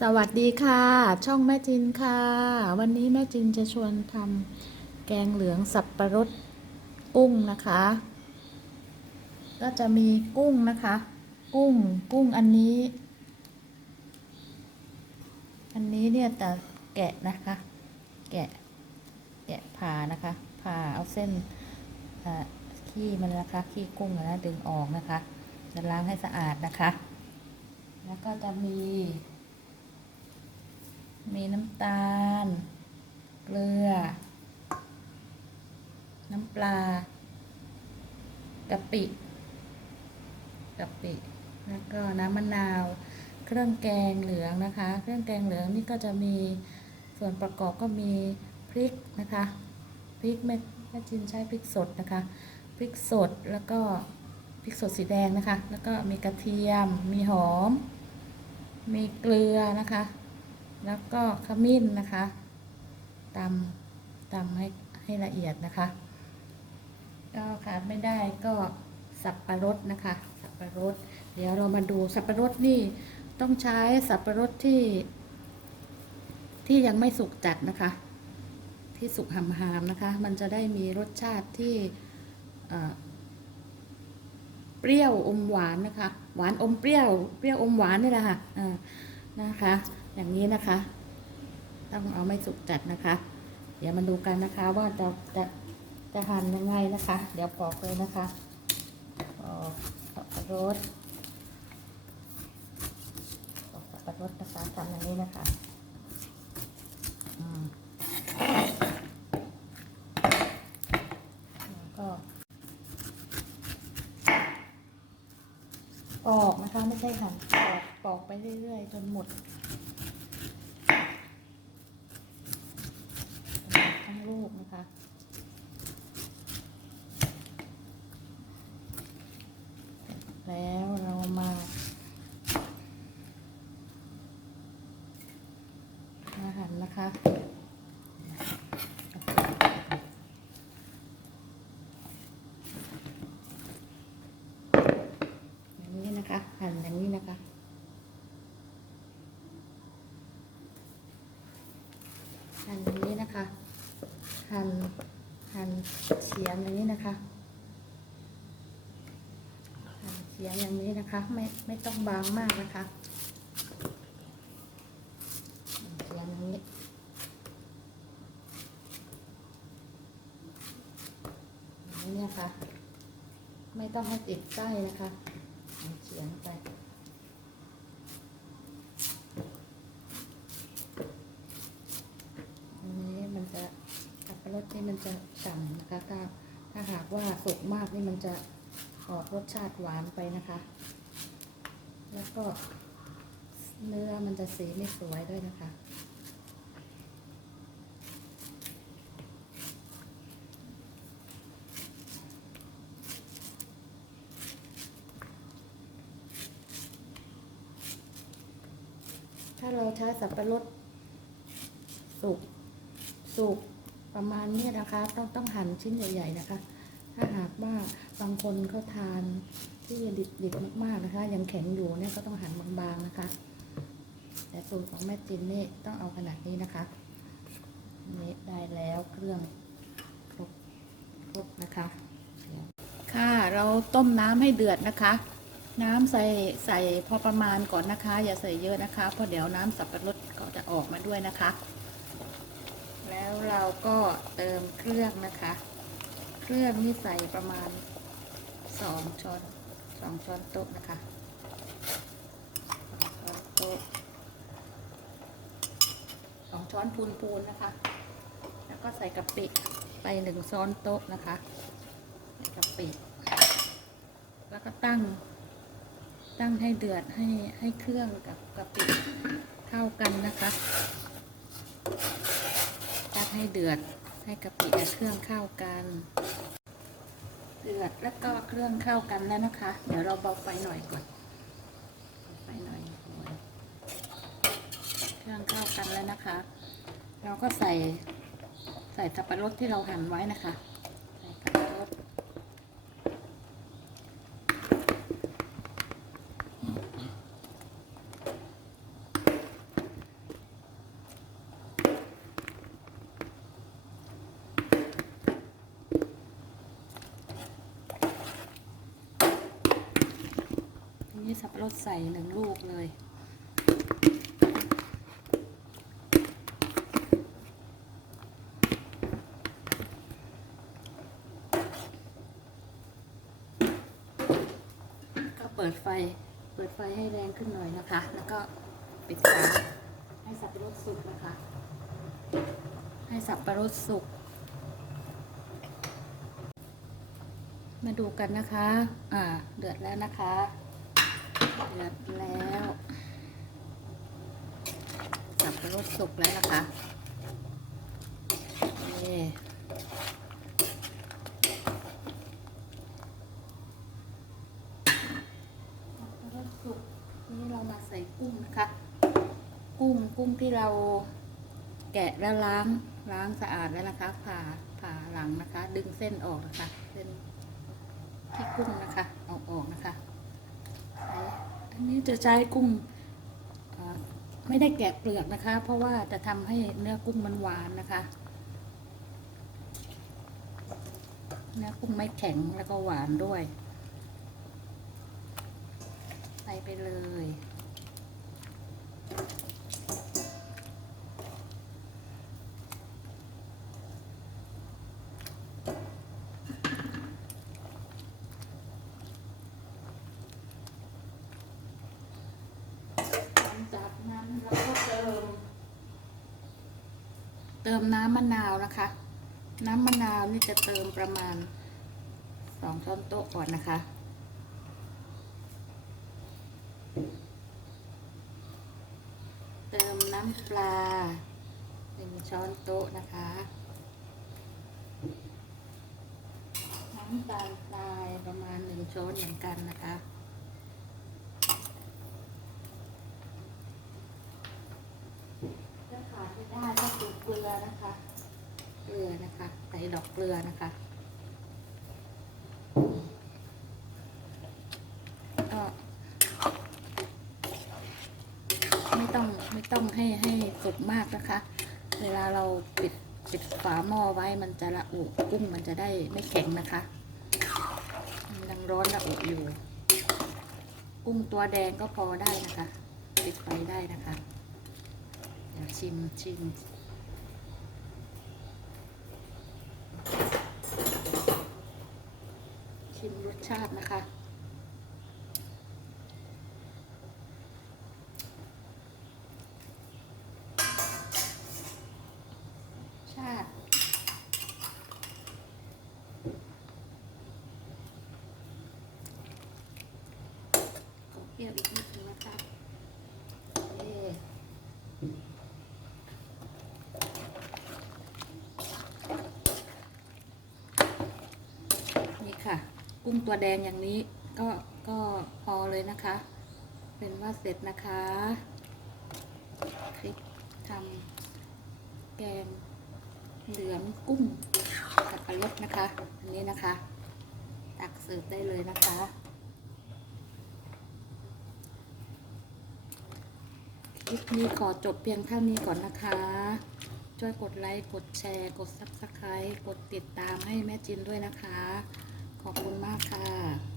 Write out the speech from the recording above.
สวัสดีค่ะ ช่องแม่จินค่ะ วันนี้แม่จินจะชวนทำแกงเหลืองสับประรดกุ้งนะคะ ก็จะมีกุ้งนะคะ กุ้งกุ้งอันนี้ อันนี้เนี่ยแต่แกะนะคะ แกะแกะผ่านะคะผ่าเอาเส้นขี้มันนะคะขี้กุ้งนะดึงออกนะคะจะล้างให้สะอาดนะคะ แล้วก็จะมี มีน้ำตาล เกลือ น้ำปลากะปิกะปิ แล้วก็น้ำมะนาว เครื่องแกงเหลืองนะคะ เครื่องแกงเหลืองนี่ก็จะมีส่วนประกอบก็มีพริกนะคะ พริกแม่แม่จินใช้พริกสดนะคะ พริกสดแล้วก็พริกสดสีแดงนะคะ แล้วก็มีกระเทียม มีหอม มีเกลือนะคะ แล้วก็ขมิ้นนะคะตำตำให้ให้ละเอียดนะคะ ก็ขาดไม่ได้ก็สับปะรดนะคะ สับปะรด เดี๋ยวเรามาดูสับปะรดนี่ต้องใช้สับปะรดที่ ที่ยังไม่สุกจัดนะคะ ที่สุกหำๆนะคะ มันจะได้มีรสชาติที่เอ่อเปรี้ยวอมหวานนะคะ หวานอมเปรี้ยว เปรี้ยวอมหวานนี่แหละค่ะนะคะ อย่างนี้นะคะ ต้องเอาไม่สุกจัดนะคะ เดี๋ยวมาดูกันนะคะว่าจะจะจะหั่นยังไงนะคะ เดี๋ยวปอกเลยนะคะปอกสับปะรดปอกสับปะรดนะคะทำอย่างนี้นะคะแล้วก็ปอกนะคะไม่ใช่หั่นปอกปอกไปเรื่อยๆ จนหมด ทั้ง ลูกนะคะ แล้วเรามามาหั่นนะคะอย่างนี้นะคะหั่นอย่างนี้นะคะ หั่นอย่างนี้นะคะ หั่นหั่นเฉียงอย่างนี้นะคะหั่นเฉียงอย่างนี้นะคะไม่ไม่ต้องบางมากนะคะเฉียงอย่างนี้อย่างนี้นะคะ ไม่ต้องให้ติดไส้นะคะเฉียงไป อันนี้มันจะสับปะ รดนี่มันจะฉ่ำนะคะถ้าถ้าหากว่าสุกมากนี่มันจะออกรสชาติหวานไปนะคะ แล้วก็เนื้อมันจะสีไม่สวยด้วยนะคะ ถ้าเราใช้สับปะรดสุกสุก ประมาณเนี้ยนะคะ ต้องต้องหั่นชิ้นใหญ่ๆนะคะ ถ้าหากว่าบางคนเขาทานที่ดิบดิบมากๆนะคะ ยังแข็งอยู่เนี่ยก็ต้องหั่นบางๆนะคะ แต่สูตรของแม่จินนี่ต้องเอาขนาดนี้นะคะนี่ได้แล้วเครื่องครบครบนะคะ ค่ะเราต้มน้ำให้เดือดนะคะ น้ำใส่ใส่พอประมาณก่อนนะคะ อย่าใส่เยอะนะคะเพราะเดี๋ยวน้ำสับปะรดก็จะออกมาด้วยนะคะ เราก็เติมเครื่องนะคะ เครื่องนี่ใส่ประมาณสองช้อนสองช้อนโต๊ะนะคะช้อนโต๊ะสองช้อนพูนปูนนะคะ แล้วก็ใส่กะปิไปหนึ่งช้อนโต๊ะนะคะใส่กะปิแล้วก็ตั้งตั้งให้เดือดให้ให้เครื่องกับกะปิเข้ากันนะคะ ให้เดือดให้กะปิกับเครื่องเข้ากัน เดือดแล้วก็เครื่องเข้ากันแล้วนะคะ เดี๋ยวเราเบาไฟหน่อยก่อนไฟหน่อยเครื่องเข้ากันแล้วนะคะ เราก็ใส่ใส่สับปะรดที่เราหั่นไว้นะคะใส่สับปะรด รดใส่หนึ่งลูกเลย ก็เปิดไฟ เปิดไฟให้แรงขึ้นหน่อยนะคะ แล้วก็ปิดฝาให้สับปะรดสุกนะคะ ให้สับปะรดสุกมาดูกันนะคะ อ่า เดือดแล้วนะคะ เดือดแล้วสับปะรดสุกแล้วนะคะนี่รดสุกนี่เรามาใส่กุ้งนะคะ กุ้งกุ้งที่เราแกะแล้วล้างล้างสะอาดแล้วนะคะผ่าผ่าหลังนะคะ ดึงเส้นออกนะคะเส้นที่กุ้งนะคะเอาออกนะคะใช้อั นี้จะใช้กุ้งไม่ได้แกะเปลือกนะคะ เพราะว่าจะทำให้เนื้อกุ้งมันหวานนะคะ เนื้อกุ้งไม่แข็งแล้วก็หวานด้วยใส่ไปเลย จากนั้นเราก็เติม เติมน้ำมะนาวนะคะ น้ำมะนาวนี่จะเติมประมาณสองช้อนโต๊ะก่อนนะคะ เติมน้ำปลาหนึ่งช้อนโต๊ะนะคะน้ำตาลทรายประมาณหนึ่งช้อนเหมือนกันนะคะ ถ้าขาดไม่ได้ก็คือ เกลือนะคะ เกลือนะคะใส่ดอกเกลือนะคะก็ไม่ต้องไม่ต้องให้ให้สุกมากนะคะ เวลาเราปิดปิดฝาหม้อไว้มันจะละอุกุ้งมันจะได้ไม่แข็งนะคะยังร้อนละอุอยู่ กุ้งตัวแดงก็พอได้นะคะ ปิดไฟได้นะคะ เดี๋ยวชิมชิม ชาตินะคะ ชาติ ขอเปรี้ยวอีกนิดนึงนะคะเอ๊ะ นี่ค่ะ กุ้งตัวแดงอย่างนี้ก็ก็พอเลยนะคะ เป็นว่าเสร็จนะคะคลิปทำแกงเหลืองกุ้งสับปะรดนะคะ อันนี้นะคะ ตักเสิร์ฟได้เลยนะคะคลิปนี้ขอจบเพียงเท่านี้ก่อนนะคะ ช่วยกดไลค์ กดแชร์ กด Subscribe กดติดตามให้แม่จินด้วยนะคะ ขอบคุณมากค่ะ